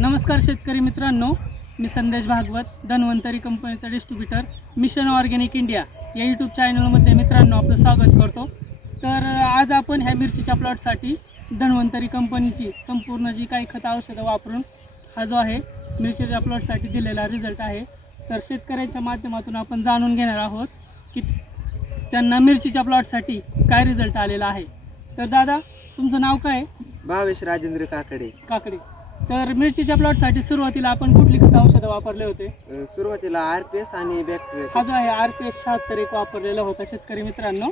नमस्कार शेतकरी मित्रांनो मी संदेश भागवत धन्वंतरी कंपनीचा डिस्ट्रीब्युटर मिशन ऑर्गॅनिक इंडिया या यूट्यूब चॅनलमध्ये मित्रांनो आपलं स्वागत करतो. तर आज आपण ह्या मिरचीच्या प्लॉटसाठी धन्वंतरी कंपनीची संपूर्ण जी काही खतं औषधं वापरून हा जो आहे मिरचीच्या प्लॉटसाठी दिलेला रिझल्ट आहे. तर शेतकऱ्यांच्या माध्यमातून आपण जाणून घेणार आहोत की त्यांना मिरचीच्या प्लॉटसाठी काय रिझल्ट आलेला आहे. तर दादा तुमचं नाव काय आहे? भावेश राजेंद्र काकडे. काकडे. तर मिरचीच्या प्लॉटसाठी सुरुवातीला आपण कुठली खतं औषधं वापरले होते? अ, सुरुवातीला आर पी एस आणि हा बॅक्टेरिया जो आहे आर पी एस शहात्तर एक वापरलेला होता शेतकरी मित्रांनो.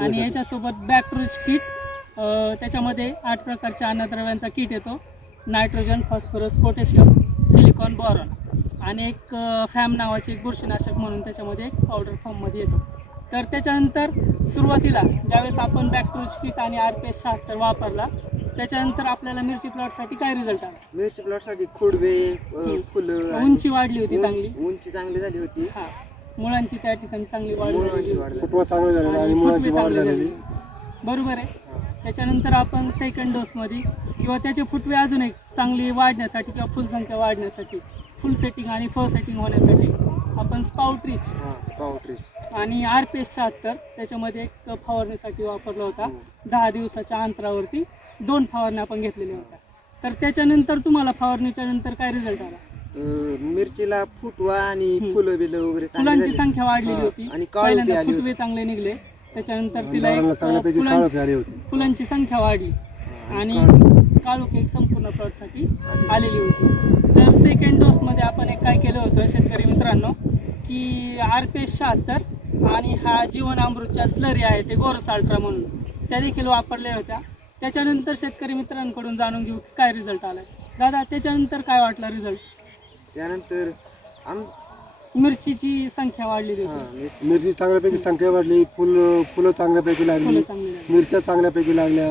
आणि याच्यासोबत बॅक्ट्रोज किट त्याच्यामध्ये आठ प्रकारच्या अन्नद्रव्यांचा किट येतो. Nitrogen phosphorus potassium silicon boron. आणि एक फॅम नावाचे एक बुरशीनाशक म्हणून त्याच्यामध्ये एक पावडर फॉर्ममध्ये येतो. तर त्याच्यानंतर सुरुवातीला ज्यावेळेस आपण बॅक्ट्रोज किट आणि आर पी एस शहात्तर वापरला त्याच्यानंतर आपल्याला मिरची प्लॉटसाठी काय रिझल्ट आला मिरची प्लॉटसाठी खोडवे अ. फुलं आणि उंची वाढली होती चांगली उंच- उंची चांगली झाली होती हा मुळांची त्या ठिकाणी चांगली वाढ मुळांची झालेली. वाढ झाली. फुटवा चांगला झालेला आणि आणि मुळाची फुटवे वाढ चांगले झालेली झालेले. बरोबर आहे त्याच्यानंतर आपण सेकंड डोसमध्ये किंवा त्याचे फुटवे अजून एक चांगली वाढण्यासाठी किंवा फुलसंख्या वाढण्यासाठी फुल सेटिंग आणि फळ सेटिंग होण्यासाठी आपण स्पाउट रिच हा स्पाउट रिच आणि आर पी एस शहात्तर त्याच्यामध्ये एक फवारणीसाठी वापरला होता. दहा दिवसाच्या अंतरावरती दोन फवारण्या आपण घेतलेल्या होत्या. तर त्याच्यानंतर तुम्हाला फवारणीच्या नंतर काय रिझल्ट आला? मिरचीला फुटवा आणि. फुलं बिलं वगैरे चांगली फुलांची झाली. संख्या वाढलेली हा, होती. आणि काळोखी पहिल्यांदा आली फुटवे. चांगले निघले. त्याच्यानंतर तिला एक चांगल्यापैकी आली होती. फुलांची संख्या वाढली. आणि काळोख. एक संपूर्ण प्लॉटसाठी आलेली होती. तर सेकंड डोसमध्ये आपण एक काय केलं होतं शेतकरी मित्रांनो की आर पी एस शहात्तर आणि हा जीवन अमृतच्या स्लरी आहे ते गोरस अल्ट्रा म्हणून. त्या देखील वापरल्या होत्या. त्याच्यानंतर शेतकरी मित्रांकडून जाणून घेऊ की काय रिझल्ट आला दादा त्याच्यानंतर काय वाटला रिझल्ट त्यानंतर आम मिरचीची संख्या वाढलेली हा, होती मिरची- मिरची चांगल्यापैकी संख्या वाढली फुल फुलं चांगल्यापैकी लागली चांगली. मिरच्या चांगल्यापैकी लागल्या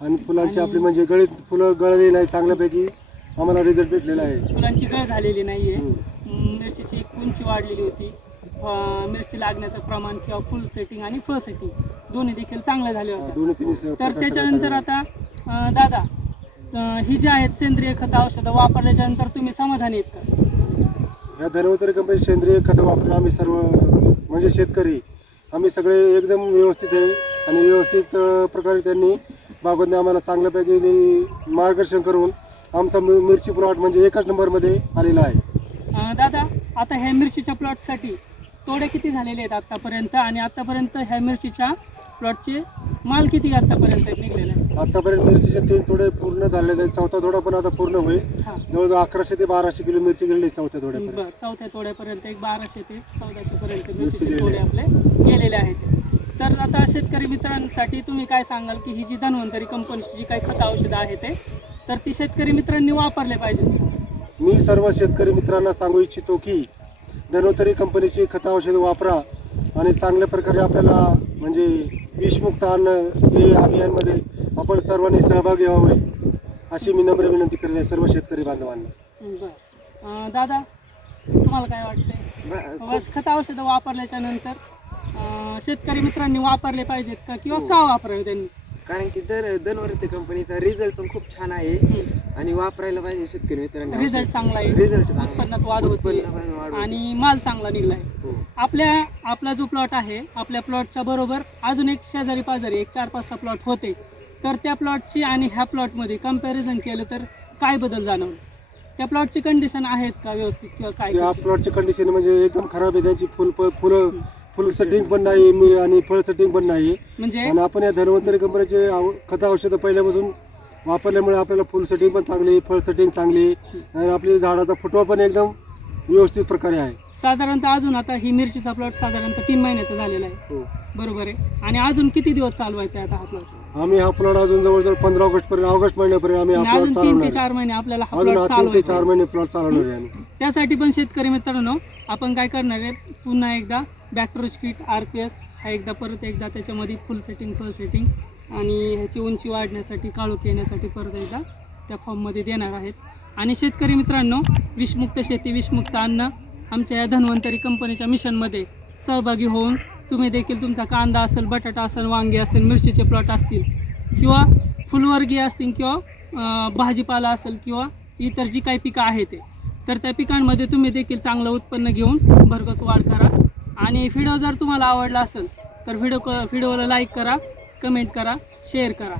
आणि फुलांची आपली म्हणजे गळीत फुलं गळली नाही चांगल्यापैकी आम्हाला रिझल्ट भेटलेला आहे. फुलांची गळ झालेली नाहीये. हम्म. मिरचीची एक उंची वाढलेली होती. मिरची लागण्याचं प्रमाण किंवा फुल सेटिंग आणि फळ सेटिंग दोन्ही देखील चांगले झाले हा, होते दोन्ही तिन्ही स- तर त्याच्यानंतर आता दादा ही जी आहेत सेंद्रिय खत औषधं वापरल्याच्या नंतर तुम्ही समाधानी आहेत का. या धन्वंतरी कंपनी सेंद्रिय खतं वापरून आम्ही सर्व म्हणजे शेतकरी आम्ही सगळे एकदम व्यवस्थित आहे आणि व्यवस्थित प्रकारे त्यांनी बागोदने आम्हाला चांगल्यापैकी मार्गदर्शन करून आमचा मिरची प्लॉट म्हणजे एकच नंबरमध्ये आलेला आहे. अं, दादा आता ह्या मिरचीच्या प्लॉटसाठी तोडे किती झालेले आहेत आत्तापर्यंत? आणि आत्तापर्यंत ह्या मिरचीच्या प्लॉटचे माल किती आत्तापर्यंत निघलेला आहे आतापर्यंत मिरचीचे तीन तोडे पूर्ण झालेले आहेत. चौथा तोडा पण आता पूर्ण होईल. हां. जवळजवळ अकराशे ते बाराशे किलो मिरची आहे चौथ्या बरं चौथ्या तोड्यापर्यंत एक बाराशे ते चौदाशे पर्यंत मिरची मिरचीचे तोडे आपले गेलेले आहेत. तर आता शेतकरी मित्रांसाठी तुम्ही काय सांगाल की ही जी धन्वंतरी कंपनीची जी काही खत औषधं आहे ते तर ती शेतकरी मित्रांनी वापरले पाहिजेत. मी सर्व शेतकरी मित्रांना सांगू इच्छितो की धन्वंतरी कंपनीची खतं औषधं वापरा आणि चांगल्या प्रकारे आपल्याला म्हणजे विषमुक्त अन्न हे अभियानमध्ये आपण सर्वांनी सहभागी व्हावे अशी मी नम्र विनंती करत आहे सर्व शेतकरी बांधवांना. दादा तुम्हाला काय वाटतंय? ब- बस खत औषधं वापरल्याच्या नंतर शेतकरी मित्रांनी वापरले पाहिजेत का? किंवा का वापरावे त्यांनी? कारण की दर दनवर्ती कंपनीचा रिझल्ट पण खूप छान आहे. आणि वापरायला पाहिजे शेतकरी मित्रांनी. रिझल्ट चांगला आहे. रिझल्ट चांगला उत्पन्नात वाढ होते. उत्पन्न पण वाढ होते. आणि माल चांगला निघला आहे. हो. आपल्या आपला जो प्लॉट आहे आपल्या प्लॉटच्या बरोबर अजून एक शेजारी पाजारी एक चार पाच सहा प्लॉट होते. तर त्या प्लॉटची आणि ह्या प्लॉटमध्ये कंपॅरिझन केलं तर काय बदल जाणवलं? त्या प्लॉटची कंडिशन आहेत का व्यवस्थित किंवा काय त्या कशी? प्लॉटची कंडिशन म्हणजे एकदम खराब आहे. त्यांची फुल प- फुलं फुल सेटिंग पण नाही मी- आणि फळ सेटिंग पण नाही. म्हणजे? आणि आपण या धन्वंतरी कंपनीचे खतं औषधं पहिल्यापासून वापरल्यामुळे आपल्याला फुल सेटिंग पण चांगली फळ सेटिंग चांगली आणि आपली झाडाचा फुटवा पण एकदम व्यवस्थित प्रकारे आहे. साधारणतः अजून आता ही मिरचीचा प्लॉट साधारणतः तीन महिन्याचा झालेला आहे. हो. बरोबर आहे. आणि अजून किती दिवस चालवायचा आहे आता हा प्लॉट आम्ही हा प्लॉट अजून जवळजवळ पंधरा ऑगस्ट पर्यंत ऑगस्ट महिन्यापर्यंत आम्ही हा अजून तीन ते चालवणार चार महिने आपल्याला हा अजून प्लॉट तीन ते चालवायचा चार आहे. महिने प्लॉट चालवणार आहे आम्ही. त्यासाठी पण शेतकरी मित्रांनो आपण काय करणार आहे पुन्हा एकदा Bactrose kit R P S हा एकदा परत एकदा त्याच्यामध्ये फुल सेटिंग फुल सेटिंग आणि ह्याची उंची वाढण्यासाठी काळोख येण्यासाठी परत एकदा त्या फॉर्ममध्ये देणार आहेत. आणि शेतकरी मित्रांनो विषमुक्त शेती विषमुक्त अन्न आमच्या या धन्वंतरी कंपनीच्या मिशनमध्ये सहभागी होऊन तुम्ही देखील तुमचा कांदा असेल बटाटा असेल वांगे असेल मिरचीचे प्लॉट असतील किंवा फुलवर्गीय असतील किंवा भाजीपाला असेल किंवा इतर जी काही पिकं आहेत ते तर त्या पिकांमध्ये तुम्ही देखील चांगलं उत्पन्न घेऊन भरघोस वाढ करा. आणि व्हिडिओ जर तुम्हाला आवडला असेल तर व्हिडिओ व्हिडिओला लाईक करा. कमेंट करा शेअर करा.